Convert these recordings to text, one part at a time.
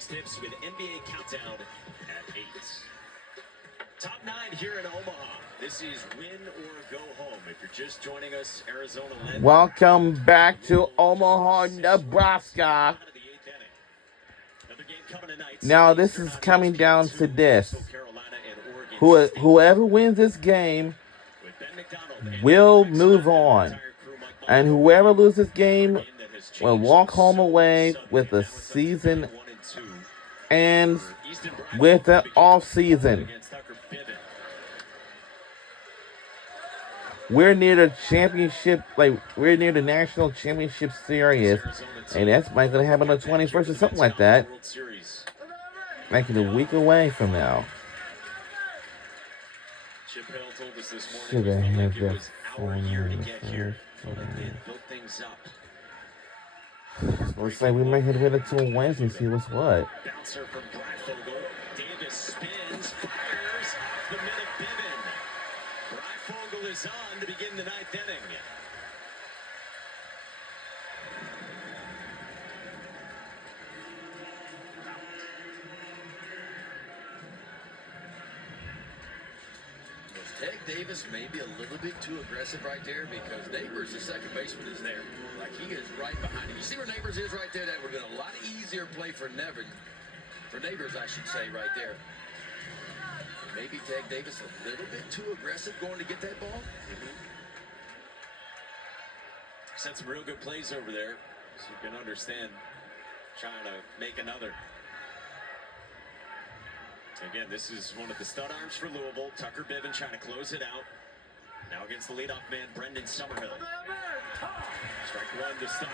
sports tips with NBA Countdown at 8. Top 9 here in Omaha. This is win or go home. If you're just joining us, Arizona led. Welcome back to Omaha, Nebraska. Now this is coming down to this. Whoever wins this game will move on. And whoever loses this game will walk home away with the season and with the off season. We're near the championship, we're near the national championship series, and that's going to happen on the 21st or something like that. Like a week away from now. Should I have that phone here? Looks like we might head with it till Wednesday and see what's what. Bouncer from Bryfogle. Davis spins, fires off the mid of Bivin. Bryfogle is on to begin the 9th inning. Tag Davis may be a little bit too aggressive right there because Neighbors, the second baseman, is there. Like, he is right behind him. You see where Neighbors is right there? That would have been a lot easier play for Neighbors, I should say, right there. Maybe Tag Davis a little bit too aggressive going to get that ball. Sent some real good plays over there, so you can understand trying to make another. Again, this is one of the stud arms for Louisville. Tucker Bivin trying to close it out. Now against the leadoff man, Brendan Summerhill. Strike one to start.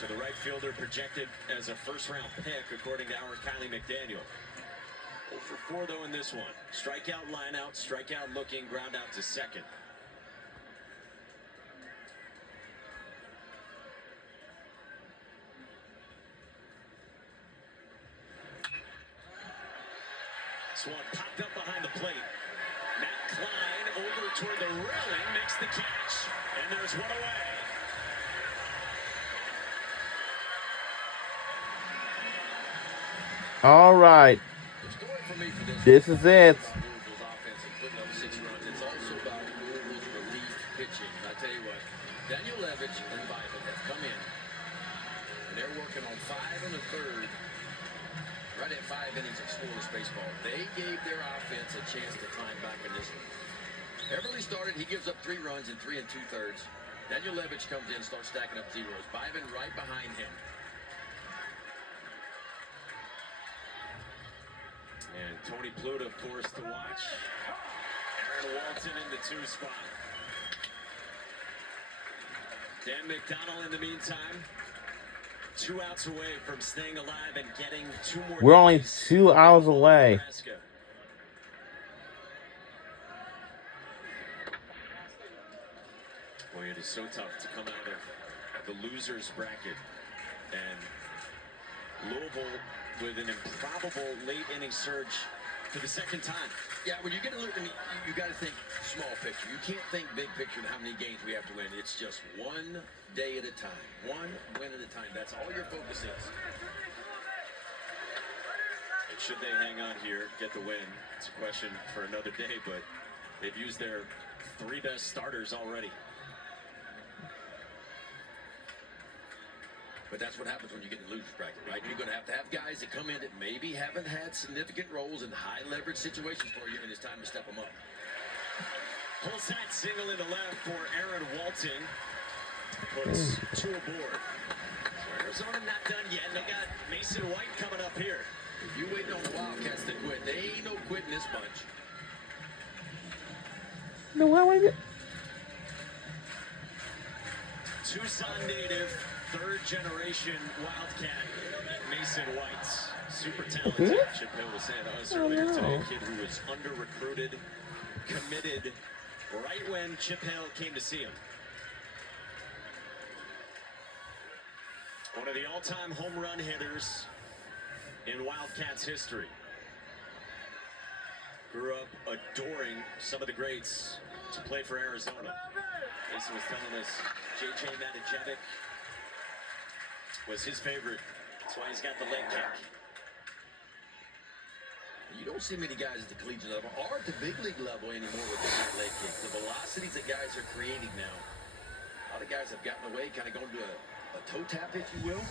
To the right fielder, projected as a first-round pick, according to our Kylie McDaniel. 0 for 4, though, in this one. Strikeout, line out, strikeout looking, ground out to second. This one popped up behind the plate. Matt Klein over toward the railing, makes the catch, and there's one away. All right. This is it. Louisville's offense and putting up 6 runs. It's also about Louisville's relief pitching. And I tell you what, Daniel Levitch and Biden have come in, and they're working on 5 1/3. Right at 5 innings of scoreless baseball. They gave their offense a chance to climb back in this one. Everly started, he gives up 3 runs in 3 2/3. Daniel Levitch comes in, starts stacking up zeros. Biden right behind him. And Tony Pluta forced to watch. Aaron Walton in the 2 spot. Dan McDonald in the meantime. 2 outs away from staying alive and getting 2 more. We're only 2 hours away. Boy, it is so tough to come out of the losers bracket. And Louisville with an improbable late inning surge for the 2nd time. Yeah, when you get a look, you got to think small picture. You can't think big picture and how many games we have to win. It's just one day at a time, one win at a time. That's all your focus is. And should they hang on here, get the win? It's a question for another day, but they've used their 3 best starters already. But that's what happens when you get in the losers bracket, right? You're going to have guys that come in that maybe haven't had significant roles in high leverage situations for you, and it's time to step them up. Full side single in the left for Aaron Walton. Puts 2 aboard. So Arizona not done yet. They got Mason White coming up here. If you waiting on the Wildcats to quit, they ain't no quitting this bunch. No, why would it? Tucson native, 3rd generation Wildcat, Mason White. Super talented. Chip Hill was saying to us earlier today, a kid who was under-recruited, committed right when Chip Hill came to see him. One of the all-time home run hitters in Wildcats history. Grew up adoring some of the greats to play for Arizona. Mason was telling us J.J. Matijevic was his favorite. That's why he's got the leg kick. don't see many guys at the collegiate level or at the big league level anymore with the leg kicks. The velocities that guys are creating now. A lot of guys have gotten away, kind of going to a toe tap, if you will.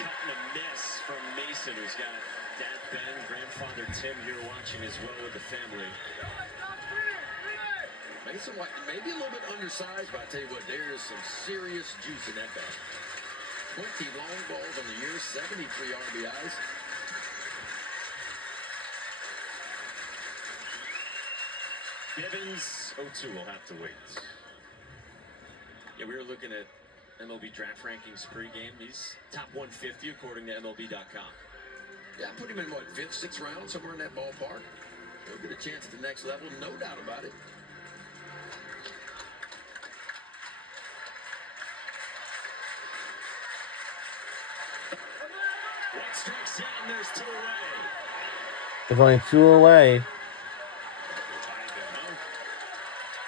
Cutting a miss from Mason, who's got Dad Ben, grandfather Tim here watching as well with the family. Mason White, maybe a little bit undersized, but I tell you what, there is some serious juice in that bat. 20 long balls on the year, 73 RBIs. Bivens, 0-2 will have to wait. Yeah, we were looking at MLB draft rankings pregame. He's top 150 according to MLB.com. Yeah, put him in, what, 5th, 6th round, somewhere in that ballpark. He'll get a chance at the next level, no doubt about it. One strikes out, there's 2 away. There's only 2 away.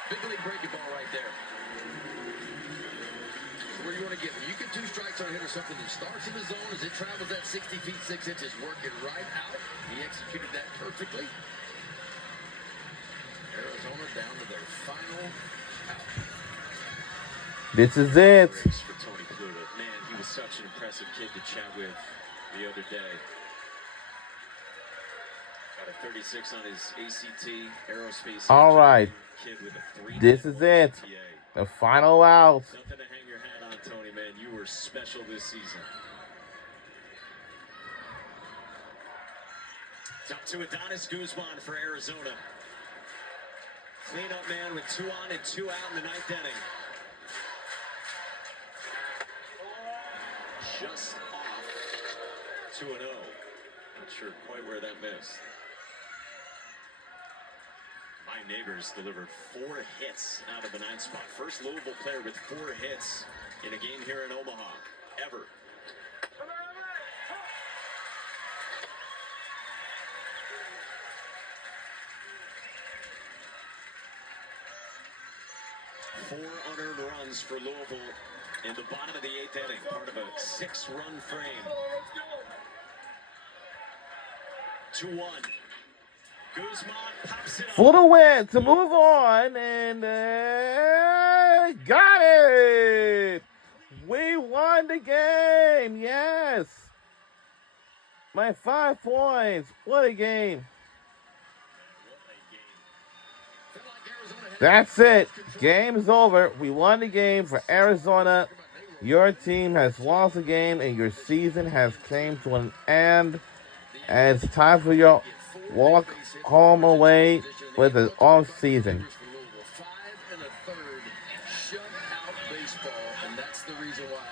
Big league breaking ball right there. So where do you want to get him? You get 2 strikes on a hitter, something that starts in the zone as it travels that 60 feet 6 inches, working right out. He executed that perfectly. Arizona down to their final out. This is it. Race for Tony Pluto. Man, he was such an impressive kid to chat with the other day. Got a 36 on his ACT aerospace. All right. Kid with a 3. This is it. The final out. Nothing to hang your hat on, Tony, man. You were special this season. It's up to Adonis Guzman for Arizona. Cleanup man with 2 on and 2 out in the 9th inning. Just off 2-0. Not sure quite where that missed. My neighbors delivered 4 hits out of the 9th spot. First Louisville player with 4 hits in a game here in Omaha, ever. Four unearned runs for Louisville in the bottom of the 8th inning, part of a 6-run frame. 2-1. Guzman pops it up. For the win to move on, and got it. We won the game. Yes. My 5 points. What a game. That's it. Game's over. We won the game for Arizona. Your team has lost the game, and your season has came to an end. And it's time for your walk home away with an off season. 5 1/3 shutout baseball, and that's the reason why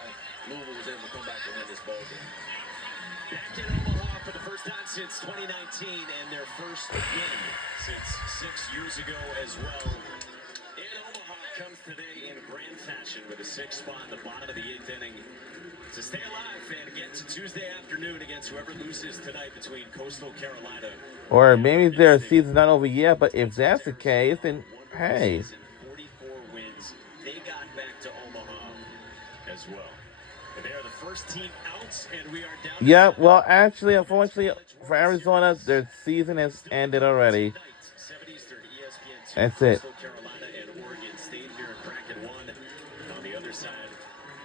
Louisville was able to come back and win this ball game. Back in Omaha for the first time since 2019, and their first win since 6 years ago as well. In Omaha comes today in grand fashion with a 6 spot in the bottom of the 8th inning to stay alive and get to Tuesday afternoon against whoever loses tonight between Coastal Carolina. Or maybe their season's not over yet, but if that's the case, then hey. 44 wins. They got back to Omaha as well. But they are the first team out, and we are down. Yeah, well, actually, unfortunately for Arizona, their season has ended already. 7 Eastern, ESPN2, That's it. Coastal Carolina and Oregon State here in bracket 1. On the other side,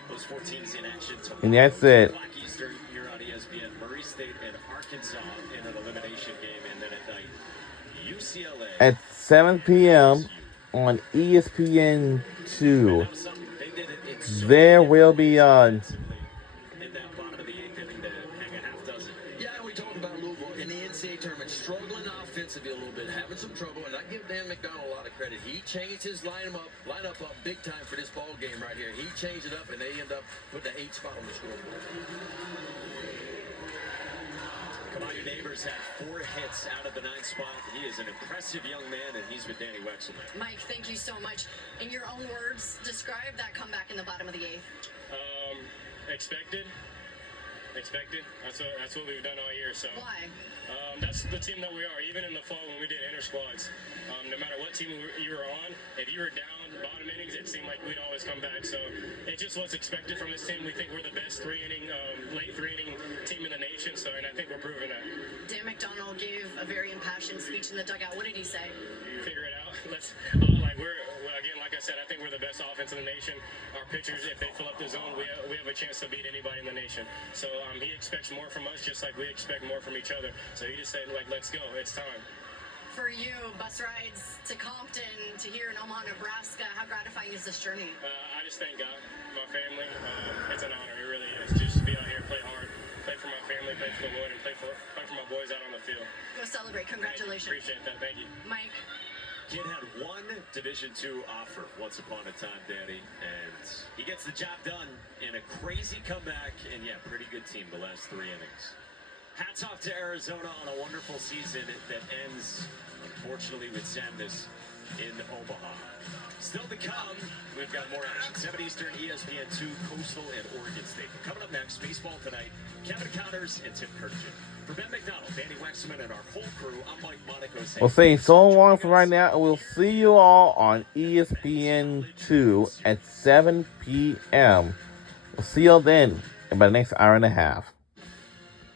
those 4 teams in action tomorrow. And that's it. 2 o'clock Eastern here on ESPN. Murray State and Arkansas in an elimination game, and then at night, UCLA At 7 p.m. on ESPN2. There will be in that bottom of the 8th inning to hang a half dozen. Yeah, we talked about Louisville in the NCAA tournament, struggling offensively a little bit, having some trouble, and I give Dan McDonald a lot of credit. He changed his lineup up big time for this ball game right here. He changed it up, and they end up putting the 8th spot on the scoreboard. Come on, your neighbors had 4 hits out of the 9th spot. He is an impressive young man, and he's with Danny Wexelman. Mike, thank you so much. In your own words, describe that comeback in the bottom of the 8th. Expected. That's what we've done all year. So Why? That's the team that we are. Even in the fall when we did inter squads, no matter what team you were on, if you were down bottom innings, it seemed like we'd always come back. So it just was expected from this team. We think we're the best late 3-inning team in the nation. So, and I think we're proving a very impassioned speech in the dugout. What did he say? Figure it out. Let's again, like I said, I think we're the best offense in the nation. Our pitchers, if they fill up the zone, we have a chance to beat anybody in the nation. So he expects more from us, just like we expect more from each other. So he just said, like, let's go. It's time. For you, bus rides to Compton, to here in Omaha, Nebraska, how gratifying is this journey? I just thank God, my family. It's an honor. It really is. Just to be out here, play hard, play for my family, play for the Lord, and play for my boys out on the field. Go celebrate. Congratulations. Appreciate that. Thank you. Mike. Kid had one Division II offer once upon a time, Danny, and he gets the job done in a crazy comeback, and yeah, pretty good team the last 3 innings. Hats off to Arizona on a wonderful season that ends, unfortunately, with sadness in Omaha. Still to come, we've got more action. 7 Eastern, ESPN2, Coastal, and Oregon State. But coming up next, baseball tonight, Kevin Connors and Tim Kirkjian. For Ben McDonald, Danny Wexman, and our whole crew, I'm Mike Monaco. We'll say so long for right now, and we'll see you all on ESPN2 at 7 p.m. We'll see you all then in about the next hour and a half.